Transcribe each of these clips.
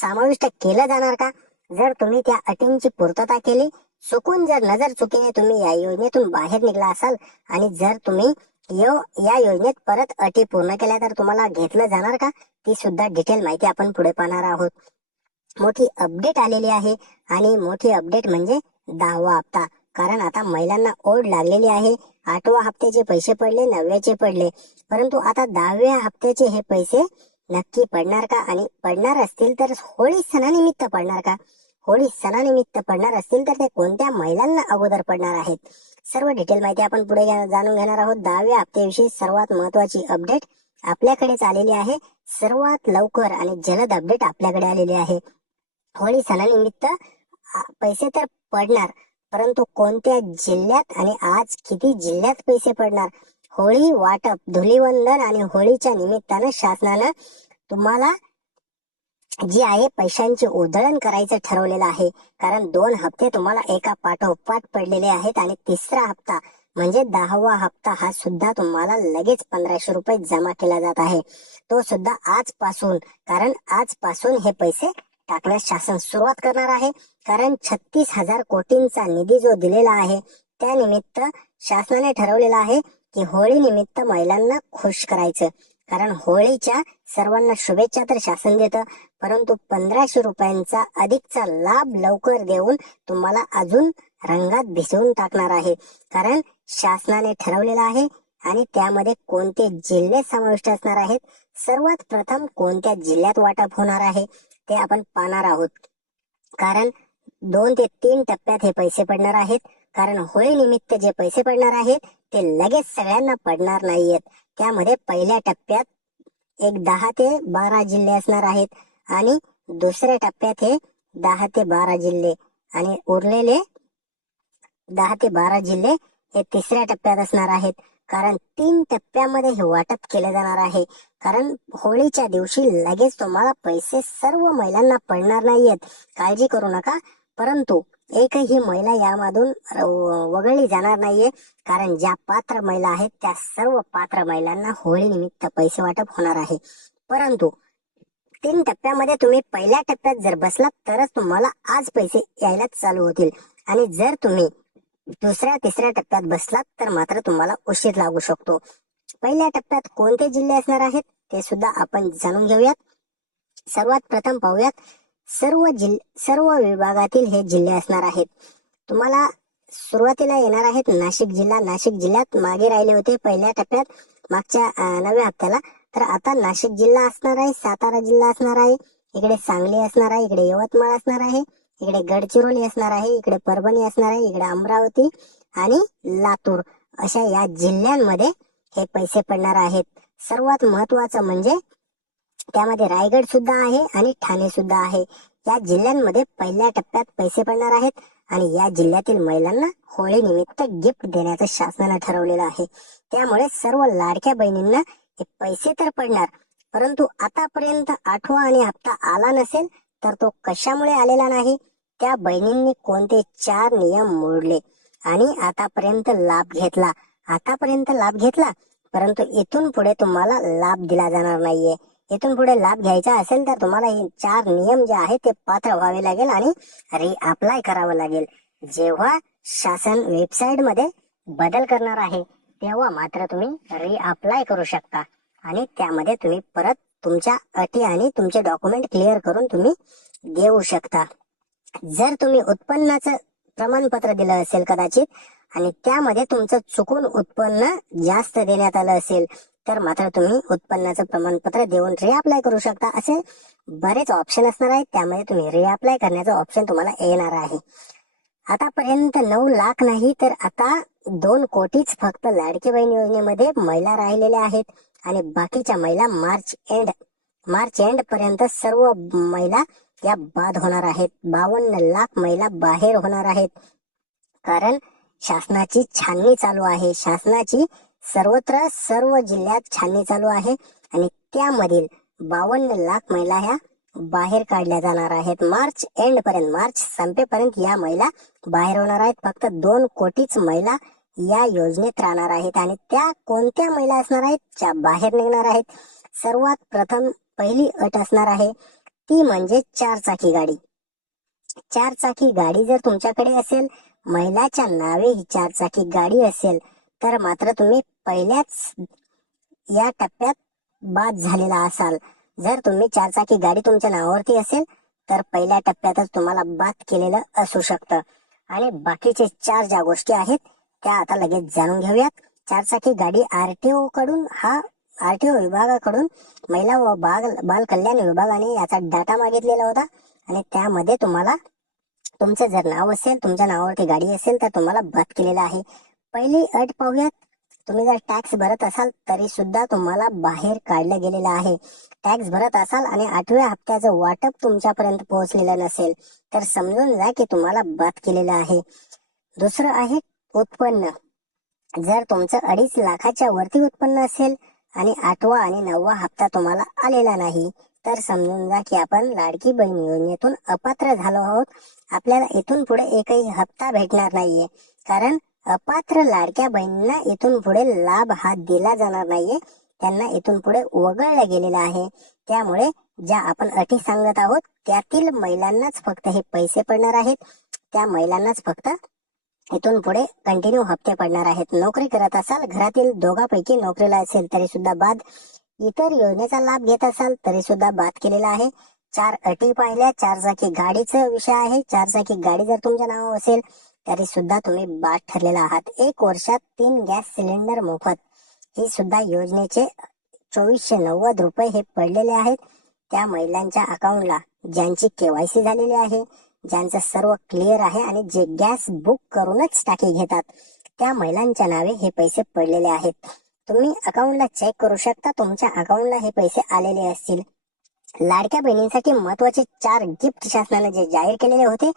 समाविष्ट केलं जाणार का? जर तुम्ही त्या अटींची पूर्तता केली चुकून जर नजर चुकीने तुम्ही या योजनेतून बाहेर निघला असाल आणि जर तुम्ही यो- या योजनेत परत अटी पूर्ण केल्या तर तुम्हाला घेतलं जाणार का? ती सुद्धा डिटेल माहिती आपण पुढे पाहणार आहोत. मोठी अपडेट आलेली आहे आणि मोठी अपडेट म्हणजे दहावा हप्ता. कारण आता महिलांना ओढ लागलेली आहे. आठवा हप्त्याचे पैसे पडले नवव्याचे पडले. परंतु आता दहाव्या हप्त्याचे हे पैसे नक्की पडणार का? आणि पडणार असतील तर होळी सणानिमित्त पडणार का? होळी सणानिमित्त पडणार असतील तर ते कोणत्या महिलांना अगोदर पडणार आहेत? सर्व डिटेल माहिती आपण पुढे जाणून घेणार आहोत. दहाव्या हप्त्याविषयी सर्वात महत्वाची अपडेट आपल्याकडेच आलेली आहे. सर्वात लवकर आणि जलद अपडेट आपल्याकडे आलेली आहे. होळी सणानिमित्त पैसे तर पडणार परंतु कोणत्या जिल्ह्यात आणि आज किती जिल्ह्यात पैसे पडणार? होळी वाटप धुलीवंदन आणि होळीच्या निमित्तानं शासनानं तुम्हाला जी आहे पैशांची उधळण करायचं ठरवलेलं आहे. कारण दोन हप्ते तुम्हाला एका पाठोपाठ पडलेले आहेत आणि तिसरा हप्ता म्हणजे दहावा हप्ता हा सुद्धा तुम्हाला लगेच पंधराशे रुपये जमा केला जात आहे. तो सुद्धा आजपासून कारण आजपासून हे पैसे टाकण्यास शासन सुरुवात करणार आहे. कारण छत्तीस हजार कोटींचा निधी जो दिलेला आहे त्यानिमित्त शासनाने ठरवलेला आहे की होळी निमित्त महिलांना खुश करायचं. कारण होळीच्या सर्वांना शुभेच्छा तर शासन देतं परंतु पंधराशे रुपयांचा अधिकचा लाभ लवकर देऊन तुम्हाला अजून रंगात भिसवून टाकणार आहे. कारण शासनाने ठरवलेलं आहे आणि त्यामध्ये कोणते जिल्हे समाविष्ट असणार आहेत सर्वात प्रथम कोणत्या जिल्ह्यात वाटप होणार आहे ते आपण पाहणार आहोत. कारण दोन ते तीन टप्प्यात हे पैसे पडणार आहेत कारण होळी निमित्त जे पैसे पडणार आहेत ते लगेच सगळ्यांना पडणार नाहीयेत. त्यामध्ये पहिल्या टप्प्यात एक दहा ते बारा जिल्हे असणार आहेत आणि दुसऱ्या टप्प्यात हे दहा ते बारा जिल्हे आणि उरलेले दहा ते बारा जिल्हे हे तिसऱ्या टप्प्यात असणार आहेत. कारण तीन टप्प्यामध्ये हे वाटप केले जाणार आहे. कारण होळीच्या दिवशी लगेच तुम्हाला पैसे सर्व महिलांना पडणार नाहीयेत. काळजी करू नका. परंतु एकही महिला यामधून वगळली जाणार नाहीये. कारण ज्या पात्र महिला आहेत त्या सर्व पात्र महिलांना होळी निमित्त पैसे वाटप होणार आहे. परंतु तीन टप्प्यामध्ये तुम्ही पहिल्या टप्प्यात जर बसलात तरच तुम्हाला आज पैसे यायला चालू होतील. आणि जर तुम्ही दुसऱ्या तिसऱ्या टप्प्यात बसलात तर मात्र तुम्हाला उशीर लागू शकतो. पहिल्या टप्प्यात कोणते जिल्हे असणार आहेत ते सुद्धा आपण जाणून घेऊयात. सर्वात प्रथम पाहूयात सर्व जिल सर्व विभागातील हे जिल्हे असणार आहेत. तुम्हाला सुरुवातीला येणार आहेत नाशिक जिल्हा. नाशिक जिल्ह्यात मागे राहिले होते पहिल्या टप्प्यात मागच्या नव्या हप्त्याला. तर आता नाशिक जिल्हा असणार आहे सातारा जिल्हा असणार आहे इकडे सांगली असणार आहे इकडे यवतमाळ असणार आहे इकडे गडचिरोली असणार आहे इकडे परभणी असणार आहे इकडे अमरावती आणि लातूर. अशा या जिल्ह्यांमध्ये हे पैसे पडणार आहेत. सर्वात महत्वाचं म्हणजे त्यामध्ये रायगड सुद्धा आहे आणि ठाणे सुद्धा आहे. या जिल्ह्यांमध्ये पहिल्या टप्प्यात पैसे पडणार आहेत आणि या जिल्ह्यातील महिलांना होळी निमित्त गिफ्ट देण्याचं शासनानं ठरवलेलं आहे. त्यामुळे सर्व लाडक्या बहिणींना हे पैसे तर पडणार परंतु आतापर्यंत आठवा आणि हप्ता आला नसेल तर तो कशामुळे आलेला नाही? त्या बहिणींनी कोणते चार नियम मोडले आणि आतापर्यंत लाभ घेतला? आतापर्यंत लाभ घेतला परंतु इथून पुढे तुम्हाला लाभ दिला जाणार नाहीये. इथून पुढे लाभ घ्यायचा असेल तर तुम्हाला हे चार नियम जे आहेत ते पात्र व्हावे लागेल आणि रि अप्लाय करावं लागेल. जेव्हा शासन वेबसाईटमध्ये बदल करणार आहे तेव्हा मात्र तुम्ही रि अप्लाय करू शकता. आणि त्यामध्ये तुम्ही परत तुमच्या अटी आणि तुमचे डॉक्युमेंट क्लिअर करून तुम्ही देऊ शकता. जर तुम्ही उत्पन्नाचं प्रमाणपत्र दिलं असेल कदाचित आणि त्यामध्ये तुमचं चुकून उत्पन्न जास्त देण्यात आलं असेल तर मात्र तुम्ही उत्पन्नाचं प्रमाणपत्र देऊन रिअप्लाय करू शकता. असे बरेच ऑप्शन असणार आहेत. त्यामध्ये तुम्ही रिअप्लाय करण्याचं ऑप्शन तुम्हाला येणार आहे. आतापर्यंत नऊ लाख नाही तर आता दोन कोटीच फक्त लाडकी बहीण योजनेमध्ये महिला राहिलेल्या आहेत. आणि बाकीच्या महिला मार्च एंड मार्च एंड पर्यंत सर्व महिला या बाद होणार आहेत. बावन्न लाख महिला बाहेर होणार आहेत. कारण शासनाची छाननी चालू आहे. शासनाची सर्वत्र सर्व जिल्ह्यात छाननी चालू आहे आणि त्यामधील बावन्न लाख महिला ह्या बाहेर काढल्या जाणार आहेत. मार्च एंड पर्यंत मार्च संपेपर्यंत या महिला बाहेर होणार आहेत. फक्त दोन कोटीच महिला या योजनेत राहणार आहेत आणि त्या कोणत्या महिला असणार आहेत? ज्या बाहेर निघणार आहेत. सर्वात प्रथम पहिली अट असणार आहे ती म्हणजे चार चाकी गाडी. चार चाकी गाडी जर तुमच्याकडे असेल महिलाच्या नावे ही चार चाकी गाडी असेल तर मात्र तुम्ही पहिल्याच या टप्प्यात बाद झालेला असाल. जर तुम्ही चारचाकी गाडी तुमच्या नावावरती असेल तर पहिल्या टप्प्यातच तुम्हाला बाद केलेलं असू शकतं. आणि बाकीचे चार ज्या गोष्टी आहेत त्या आता लगेच जाणून घेऊयात. चारचाकी गाडी आरटीओ कडून हा आरटीओ विभागाकडून महिला व बाल बाल कल्याण विभागाने याचा डाटा मागितलेला होता. आणि त्यामध्ये तुम्हाला तुमचं जर नाव असेल तुमच्या नावावरती गाडी असेल तर तुम्हाला बाद केलेलं आहे. पहिली अट पाहूयात. तुम्ही जर टॅक्स भरत असाल तरी सुद्धा तुम्हाला बाहेर काढलं गेलेलं आहे. टॅक्स भरत असाल आणि आठव्या हप्त्याचं वाटप तुमच्यापर्यंत पोहोचलेलं नसेल तर समजून जा की तुम्हाला बाद केलेलं आहे. दुसरं आहे उत्पन्न. जर तुमचं अडीच लाखाच्या वरती उत्पन्न असेल आणि आठवा आणि नववा हप्ता तुम्हाला आलेला नाही तर समजून जा की आपण लाडकी बहीण योजनेतून अपात्र झालो आहोत. आपल्याला इथून पुढे एकही हप्ता भेटणार नाहीये. कारण अपात्र लाडक्या बहिणींना इथून पुढे लाभ हा दिला जाणार नाहीये. त्यांना इथून पुढे वगळलं गेलेलं आहे. त्यामुळे ज्या आपण अटी सांगत आहोत त्यातील महिलांनाच फक्त हे पैसे पडणार आहेत. त्या महिलांनाच फक्त इथून पुढे कंटिन्यू हप्ते पडणार आहेत. नोकरी करत असाल घरातील दोघांपैकी नोकरीला असेल तरी सुद्धा बाद. इतर योजनेचा लाभ घेत असाल तरी सुद्धा बाद केलेला आहे. चार अटी पाहिल्या चार चाकी गाडीचा विषय आहे. चार चाकी गाडी जर तुमच्या नावावर असेल तरी सुद्धा तुम्ही बाद ठरलेला आहात. एक वर्षात तीन गॅस सिलेंडर मोफत. ही सुद्धा योजनेचे चोवीसशे नव्वद रुपये हे पडलेले आहेत. त्या महिलांच्या अकाउंटला ज्यांची केवायसी झालेली आहे ज्यांचं सर्व क्लिअर आहे आणि जे गॅस बुक करूनच टाकी घेतात त्या महिलांच्या नावे हे पैसे पडलेले आहेत. तुम्ही अकाउंटला चेक करू शकता तुमच्या अकाउंटला हे पैसे आलेले असतील. लाडक्या बहिणींसाठी महत्त्वाचे चार गिफ्ट शासनाने जे जाहीर केलेले होते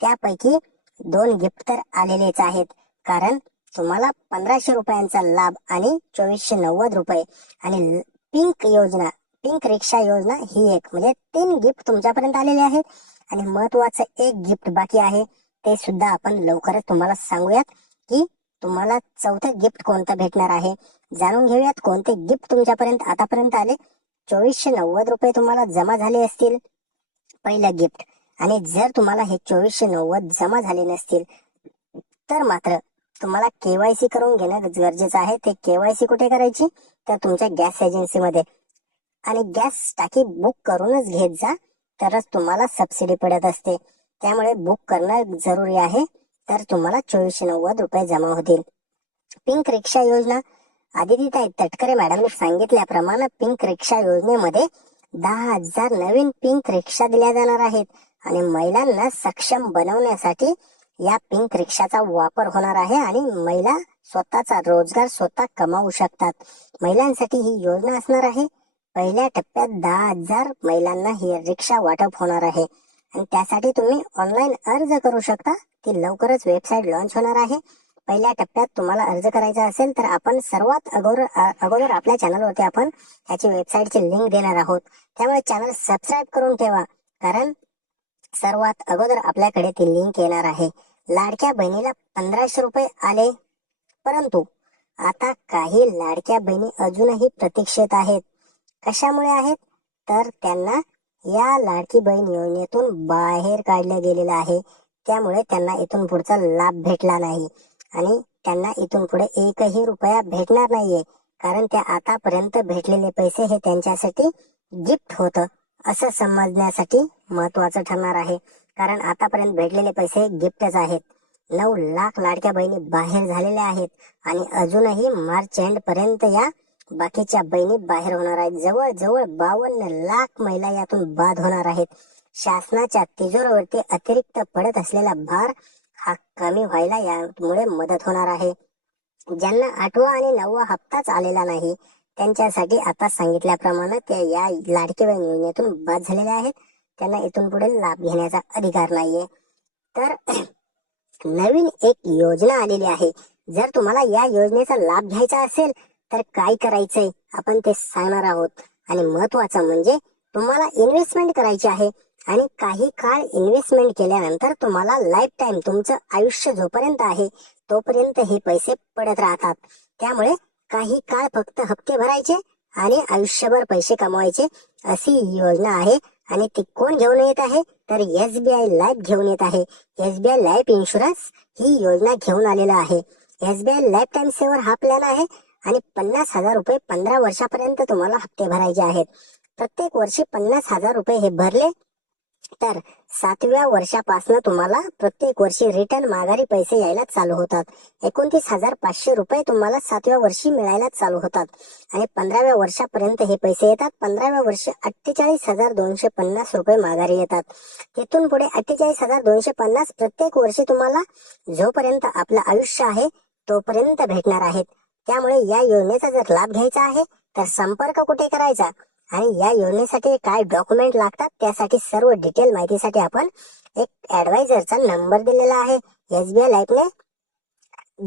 त्यापैकी दोन गिफ्ट तर आलेलेच आहेत. कारण तुम्हाला पंधराशे रुपयांचा लाभ आणि चोवीसशे नव्वद रुपये आणि पिंक योजना पिंक रिक्षा योजना ही एक म्हणजे तीन गिफ्ट तुमच्यापर्यंत आलेले आहेत. आणि महत्वाचं एक गिफ्ट बाकी आहे ते सुद्धा आपण लवकरच तुम्हाला सांगूयात की तुम्हाला चौथं गिफ्ट कोणतं भेटणार आहे. जाणून घेऊयात कोणते गिफ्ट तुमच्यापर्यंत आतापर्यंत आले. चोवीसशे नव्वद रुपये तुम्हाला जमा झाले असतील. पहिलं गिफ्ट आणि जर तुम्हाला हे चोवीसशे नव्वद जमा झाले नसतील तर मात्र तुम्हाला केवायसी करून घेणं गरजेचं आहे. ते केवायसी कुठे करायची? तर तुमच्या गॅस एजन्सीमध्ये. आणि गॅस टाकी बुक करूनच घेत जा तरच तुम्हाला सबसिडी पडत असते. त्यामुळे बुक करणं जरुरी आहे तर तुम्हाला चोवीसशे नव्वद रुपये जमा होतील. पिंक रिक्षा योजना. आदितीताई तटकरे मॅडमने सांगितल्याप्रमाणे पिंक रिक्षा योजनेमध्ये दहा हजार नवीन पिंक रिक्षा दिल्या जाणार आहेत. आणि महिलांना सक्षम बनवण्यासाठी या पिंक रिक्षाचा वापर होणार आहे आणि महिला स्वतःचा रोजगार स्वतः कमावू शकतात. महिलांसाठी ही योजना असणार आहे. पहिल्या टप्प्यात दहा हजार महिलांना ही रिक्षा वाटप होणार आहे. आणि त्यासाठी तुम्ही ऑनलाईन अर्ज करू शकता. ती लवकरच वेबसाईट लॉन्च होणार आहे. पहिल्या टप्प्यात तुम्हाला अर्ज करायचा असेल तर आपण सर्वात अगोदर अगोदर आपल्या चॅनलवरती आपण त्याची वेबसाईटची लिंक देणार आहोत. त्यामुळे चॅनल सबस्क्राईब करून ठेवा. कारण सर्वात अगोदर आपल्याकडे ती लिंक येणार आहे. लाडक्या बहिणीला पंधराशे रुपये आले. परंतु आता काही लाडक्या बहिणी अजूनही प्रतीक्षेत आहेत. कशामुळे आहेत? तर त्यांना या लाडकी बहीण योजनेतून बाहेर काढलं गेलेलं आहे. त्यामुळे त्यांना इथून पुढचा लाभ भेटला नाही. आणि त्यांना इथून पुढे एकही रुपया भेटणार नाहीये. कारण त्या आतापर्यंत भेटलेले पैसे हे त्यांच्यासाठी गिफ्ट होतं. असं समजण्यासाठी महत्वाचं ठरणार आहे. कारण आतापर्यंत भेटलेले पैसे गिफ्टच आहेत. नऊ लाख लाडक्या बहिणी बाहेर झालेल्या आहेत. आणि अजूनही मार्च एंड पर्यंत या बाकीच्या बहिणी बाहेर होणार आहेत. जवळ जवळ बावन्न लाख महिला यातून बाद होणार आहेत. शासनाच्या तिजोरीवरती अतिरिक्त पडत असलेला भार हा कमी व्हायला यामुळे मदत होणार आहे. ज्यांना आठवा आणि नववा हप्ताच आलेला नाही त्यांच्यासाठी आता सांगितल्याप्रमाणे ते या लाडकी बहीण योजनेतून बाद झालेले आहेत. त्यांना इथून पुढे लाभ घेण्याचा अधिकार नाहीये. तर नवीन एक योजना आलेली आहे. जर तुम्हाला या योजनेचा लाभ घ्यायचा असेल तर काय करायचंय? आपण ते सांगणार आहोत. आणि महत्वाचं म्हणजे तुम्हाला इन्व्हेस्टमेंट करायची आहे. आणि काही काळ इन्व्हेस्टमेंट केल्यानंतर तुम्हाला लाईफ टाईम तुमचं आयुष्य जोपर्यंत आहे तोपर्यंत हे पैसे पडत राहतात. त्यामुळे काही काळ फक्त हप्ते भरायचे आणि आयुष्यभर पैसे कमवायचे अशी ही योजना आहे. आणि ती कोण घेऊन येत आहे? तर एसबीआय लाईफ घेऊन येत आहे. एसबीआय लाईफ इन्शुरन्स ही योजना घेऊन आलेला आहे. एसबीआय लाईफ टाइम सेवर हा प्लॅन आहे आणि पन्नास हजार रुपये पंधरा वर्षापर्यंत तुम्हाला हप्ते भरायचे आहेत. प्रत्येक वर्षी पन्नास हजार रुपये हे भरले तर सातव्या वर्षापासून तुम्हाला प्रत्येक वर्षी रिटर्न माघारी पैसे यायला चालू होतात. एकोणतीस हजार पाचशे रुपये तुम्हाला सातव्या वर्षी मिळायला चालू होतात. आणि पंधराव्या वर्षापर्यंत हे पैसे येतात. पंधराव्या वर्षी अठ्ठेचाळीस हजार दोनशे पन्नास रुपये माघारी येतात. तिथून पुढे अठ्ठेचाळीस हजार दोनशे पन्नास प्रत्येक वर्षी तुम्हाला जोपर्यंत आपलं आयुष्य आहे तोपर्यंत भेटणार आहेत. त्यामुळे या योजनेचा जर लाभ घ्यायचा आहे तर संपर्क कुठे करायचा? आणि या योजनेसाठी काय डॉक्युमेंट लागतात त्यासाठी सर्व डिटेल माहितीसाठी आपण एक ऍडवायझरचा नंबर दिलेला आहे. एसबीआय लाईफने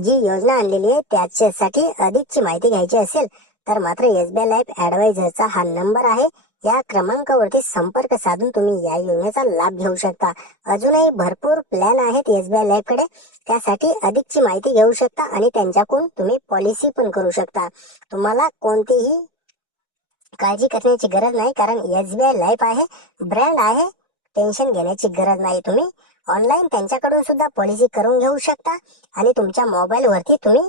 जी योजना आणलेली आहे त्याच्यासाठी अधिकची माहिती घ्यायची असेल तर मात्र एसबीआय लाईफ ऍडवायझरचा हा नंबर आहे. या क्रमांकावरती संपर्क साधून तुम्ही या योजनेचा लाभ घेऊ शकता. अजूनही भरपूर प्लॅन आहेत एसबीआय लाईफकडे त्यासाठी अधिकची माहिती घेऊ शकता आणि त्यांच्याकडून तुम्ही पॉलिसी पण करू शकता. तुम्हाला कोणतीही काळजी करण्याची गरज नाही कारण एसबीआय लाईफ आहे ब्रँड आहे टेन्शन घेण्याची गरज नाही तुम्ही. ऑनलाईन त्यांच्याकडून सुद्धा पॉलिसी करून घेऊ शकता आणि तुमच्या मोबाईल वरती तुम्ही